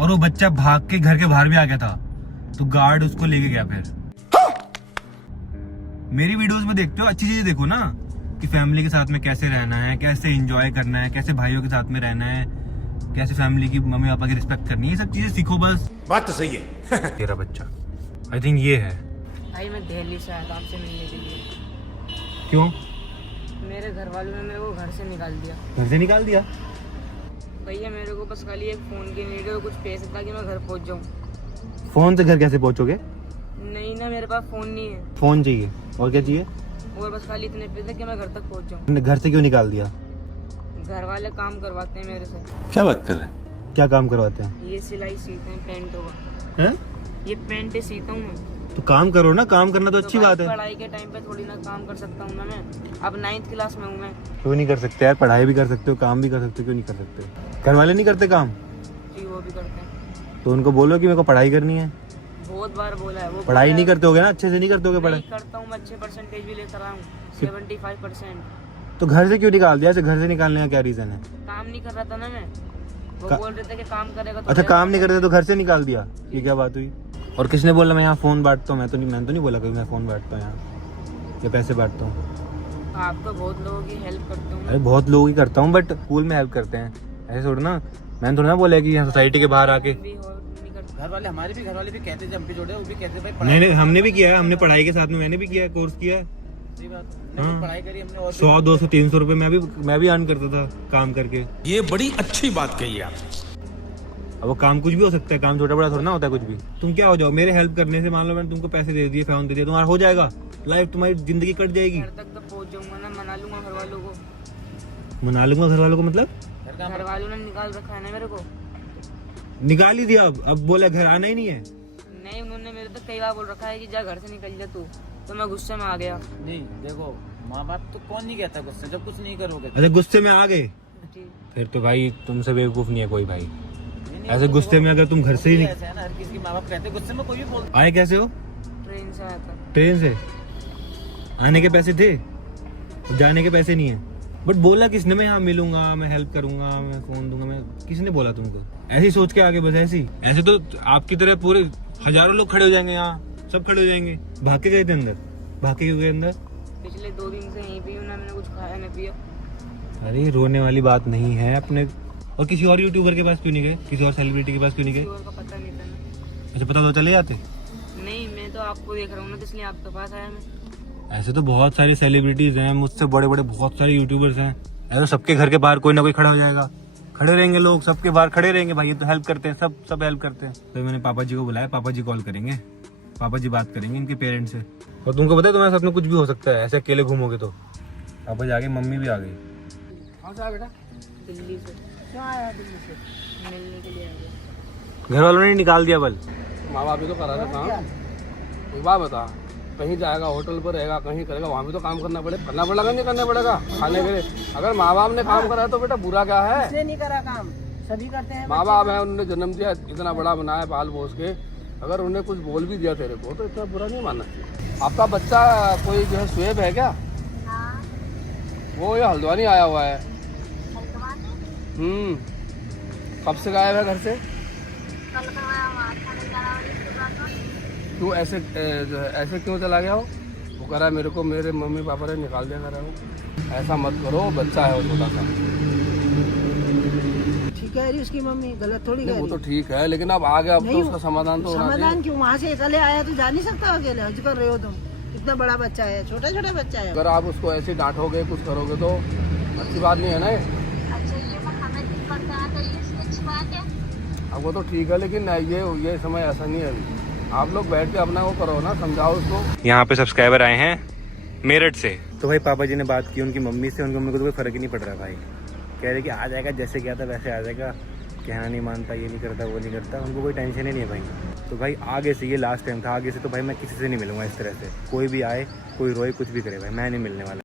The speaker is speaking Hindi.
और वो बच्चा भाग के घर के बाहर भी आ गया था, तो गार्ड उसको लेके गया। फिर मेरी वीडियोस में देखते हो, अच्छी चीजें देखो ना, कि फैमिली के साथ में कैसे रहना है, कैसे एंजॉय करना है, कैसे भाइयों के साथ में रहना है, कैसे फैमिली की मम्मी पापा की रिस्पेक्ट करनी है, ये सब चीजें सीखो बस। बात तो सही है। तेरा बच्चा आई थिंक ये है। भाई मैं दिल्ली से आया था आपसे मिलने के लिए। क्यों? मेरे घर वालों ने मेरे को घर से निकाल दिया। घर से निकाल दिया? भैया मेरे को बस खाली एक फ़ोन की नीड है, कुछ पैसे था कि मैं घर पहुंच जाऊं। फोन से घर कैसे पहुंचोगे? नहीं ना, मेरे पास फ़ोन नहीं है। फोन चाहिए और क्या चाहिए? और बस खाली इतने पैसे कि मैं घर तक पहुंच जाऊं। घर से क्यों निकाल दिया? घर वाले काम करवाते हैं मेरे से। क्या बात कर रहे हैं? क्या काम करवाते हैं? ये सिलाई सीते हैं, पेंट होगा। हैं? ये पेंट सीता हूँ मैं। तो काम करो ना, काम करना तो अच्छी भाई बात है। पढ़ाई के टाइम पे थोड़ी ना काम कर सकता हूँ ना मैं। अब 9th क्लास में हूँ मैं। क्यों नहीं कर सकते यार? पढ़ाई भी कर सकते हो, काम भी कर सकते हो, क्यों नहीं कर सकते? घर वाले नहीं करते काम? जी वो भी करते हैं। तो उनको बोलो कि मेरे को पढ़ाई करनी है। बहुत बार बोला है वो। पढ़ाई नहीं करते होगे ना, अच्छे से नहीं करते होगे पढ़ाई? नहीं करता हूँ मैं, अच्छे परसेंटेज भी लेकर आया हूँ, 75%। तो घर से क्यों निकाल दिया? ऐसे घर से निकालने का क्या रीजन है? काम नहीं कर रहा था ना मैं। वो बोल रहे थे कि काम करेगा तो अच्छा, देगा। काम नहीं करते तो घर से निकाल दिया, ये क्या बात हुई? और किसने बोला मैं यहाँ फोन बांटता हूँ? मैंने तो नहीं बोला कभी मैं फोन बांटता हूँ यहाँ, या पैसे बांटता हूँ। आप तो बहुत लोगों की हेल्प करते हो। अरे बहुत लोगों की करता हूँ, बट स्कूल में हेल्प करते हैं, ऐसे थोड़ा ना। मैंने थोड़ा ना बोला कि यहाँ सोसाइटी के बाहर आके। भी और नहीं करते। घर वाले हमारे भी घर वाले भी कहते थे, हम भी जोड़े, वो भी कहते भाई नहीं नहीं, हमने भी किया है, हमने पढ़ाई के साथ में मैंने भी किया है, कोर्स किया है। सही बात, हमने हाँ। खुद पढ़ाई करी हमने, और 100 200 300 रुपए मैं भी अर्न करता था काम करके। ये बड़ी अच्छी बात कही आप। अब वो काम कुछ भी हो सकता है, काम छोटा बड़ा थोड़ा ना होता है कुछ भी। तुम क्या हो जाओ मेरे हेल्प करने से? मान लो मैंने तुमको पैसे दे दिए, फोन दे दिया, तुम्हारा हो जाएगा, लाइफ तुम्हारी जिंदगी कट जाएगी। घर तक तो पहुंच जाऊंगा ना, मना लूंगा घर वालों को। मना लूंगा घर वालों को मतलब? घर वालों ने निकाल रखा है ना मेरे को। निकाल ही दिया, अब बोला घर आना ही नहीं है। नहीं, उन्होंने मेरे तो कई बार बोल रखा है कि जा घर से निकल जा तू, तो मैं गुस्से में आ गया। नहीं देखो, माँ बाप तो कौन नहीं कहता गुस्से, जब कुछ नहीं करोगे तो। अच्छा, गुस्से में आ गए? जी। फिर तो भाई तुमसे बेवकूफ नहीं है कोई भाई। नहीं, ऐसे तो गुस्से में अगर तुम घर से ही ऐसा है ना, हर किसी के माँ बाप कहते हैं, गुस्से में कोई भी बोलता आए कैसे हो? ट्रेन से आया था। ट्रेन से? आने के पैसे थे, जाने के पैसे नहीं है। बट बोला किसने मैं यहाँ मिलूंगा, मैं हेल्प करूंगा, मैं फोन दूंगा, मैं किसने बोला तुमको? ऐसे ही सोच के आगे बस ऐसे ही। ऐसे तो आपकी तरह पूरे हजारों लोग खड़े हो जाएंगे यहाँ, सब खड़े हो जाएंगे। भाग के गए थे अंदर? भाग के क्यों गए अंदर? पिछले 2 दिन से यहीं पे हूँ ना, मैंने कुछ खाया ना पिया। अरे रोने वाली बात नहीं है अपने। और किसी और यूट्यूबर के पास क्यों नहीं गए? किसी और सेलिब्रिटी के पास क्यों नहीं किसी गए? और का पता नहीं था ना। अच्छा, पता तो चले जाते। नहीं, मैं तो आपको देख रहा हूँ ना, तो इसलिए आपके पास आया मैं। ऐसे तो बहुत सारे सेलिब्रिटीज हैं, मुझसे बड़े बड़े बहुत सारे यूट्यूबर्स हैं। ऐसे तो सबके घर के बाहर कोई ना कोई खड़ा हो जाएगा, खड़े रहेंगे लोग, सबके बाहर खड़े रहेंगे भाई। ये तो हेल्प करते हैं, सब हेल्प करते हैं। तो मैंने पापा जी को बुलाया, पापा जी कॉल करेंगे, पापा जी बात करेंगे इनके पेरेंट्स से। और तुमको पता है तुम्हारे साथ में कुछ भी हो सकता है, ऐसे अकेले घूमोगे तो। पापा जी आ गए, मम्मी भी आ गई। कहाँ से आया बेटा? दिल्ली से। क्यों आया दिल्ली से? मिलने के लिए आ गया। घर वालों ने निकाल दिया बल। माँ बाप भी तो करा रहे काम। एक बात बता, कहीं जाएगा, होटल पर रहेगा, कहीं करेगा, वहाँ भी तो काम करना पड़ेगा नहीं करना पड़ेगा खाने के लिए। अगर माँ बाप ने काम करा है तो बेटा बुरा क्या है? इसने नहीं करा काम, सभी करते हैं। माँ बाप है, उन्होंने जन्म दिया, इतना बड़ा बनाया पाल पोस के, अगर उन्हें कुछ बोल भी दिया तेरे को तो इतना बुरा नहीं मानना चाहिए। आपका बच्चा कोई जो है शुएब है क्या? वो ये हल्द्वानी आया हुआ है। कब से गायब है घर से? क्यों ऐसे क्यों चला गया हो? वो कह रहा है मेरे को मेरे मम्मी पापा ने निकाल दिया, कर रहा हो। ऐसा मत करो, बच्चा है वो छोटा सा। ठीक है रही उसकी मम्मी, गलत थोड़ी नहीं, कह वो रही। तो ठीक है, लेकिन अब आ गया, अब तो नहीं, उसका समाधान तो होना चाहिए। समाधान क्यों? वहाँ से अकेले आया तो जा नहीं सकता अकेले? हज कर रहे हो तुम, इतना बड़ा बच्चा है, छोटा छोटा बच्चा है। अगर आप उसको ऐसे डांटोगे, कुछ करोगे तो अच्छी बात नहीं है ना। अब वो तो ठीक है, लेकिन ये समय ऐसा नहीं है अभी। आप लोग बैठ के अपना वो करो ना, समझाओ उसको। यहाँ पे सब्सक्राइबर आए हैं मेरठ से, तो भाई पापा जी ने बात की उनकी मम्मी से, उनकी मम्मी को तो कोई फर्क ही नहीं पड़ रहा भाई। कह रहे कि आ जाएगा, जैसे क्या था वैसे आ जाएगा, कहना नहीं मानता, ये नहीं करता, वो नहीं करता, उनको कोई टेंशन ही नहीं है भाई। तो भाई आगे से, ये लास्ट टाइम था, आगे से तो भाई मैं किसी से नहीं मिलूंगा इस तरह से। कोई भी आए, कोई रोए, कुछ भी करे भाई, मैं नहीं मिलने वाला।